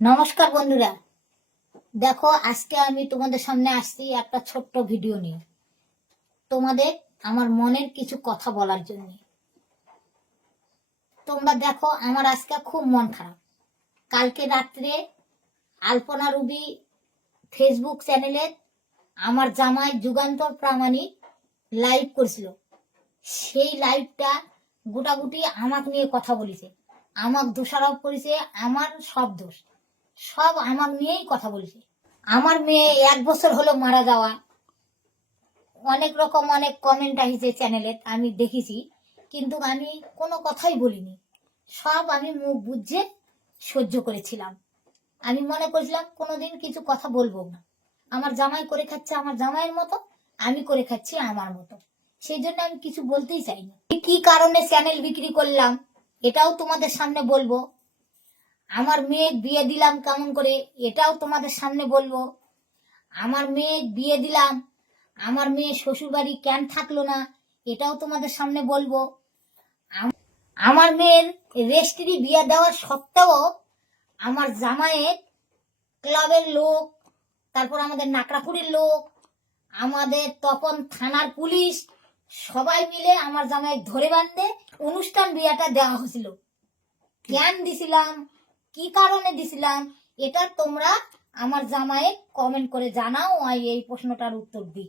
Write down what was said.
নমস্কার বন্ধুরা, দেখো আজকে আমি তোমাদের সামনে আসছি একটা ছোট্ট ভিডিও নিয়ে তোমাদের আমার মনের কিছু কথা বলার জন্য। তোমরা দেখো, আমার আজকে খুব মন খারাপ। কালকে রাত্রে আলপনা রুবি ফেসবুক চ্যানেলে আমার জামাই যুগান্তর প্রামাণিক লাইভ করেছিল। সেই লাইভটা গোটাগুটি আমাকে নিয়ে কথা বলেছে, আমাকে দোষারোপ করেছে, আমার সব দোষ, সব আমার নিয়েই কথা বলেছে। আমার মেয়ে 1 বছর হলো মারা যাওয়া, অনেক রকম অনেক কমেন্ট আসছে চ্যানেলে, আমি দেখেছি, কিন্তু আমি কোনো কথাই বলিনি। সব আমি মুখ বুঝে সহ্য করেছিলাম। আমি মনে করেছিলাম কোনোদিন কিছু কথা বলবো না। আমার জামাই করে খাচ্ছে আমার জামাইয়ের মতো, আমি করে খাচ্ছি আমার মতো, সেই জন্য আমি কিছু বলতেই চাইনি। কি কারণে চ্যানেল বিক্রি করলাম এটাও তোমাদের সামনে বলবো। আমার মেয়ে বিয়ে দিলাম কেমন করে এটাও তোমাদের সামনে বলবো। আমার মেয়ে বিয়ে দিলাম, আমার মেয়ে শ্বশুর বাড়ি কেন থাকলো না এটাও তোমাদের সামনে বলবো। আমার মেয়ের রেজিস্ট্রি বিয়ে দেওয়ার সত্ত্বেও আমার জামাইয়ের ক্লাবের লোক, তারপর আমাদের নাকড়াকুড়ির লোক, আমাদের তপন থানার পুলিশ সবাই মিলে আমার জামাইয়ের ধরে বাঁধতে অনুষ্ঠান বিয়েটা দেওয়া হয়েছিল। কেন দিছিলাম, কি কারণে দিছিলাম, এটা তোমরা আমার জামাইয়ের কমেন্ট করে জানাও, এই প্রশ্নটার উত্তর দিই।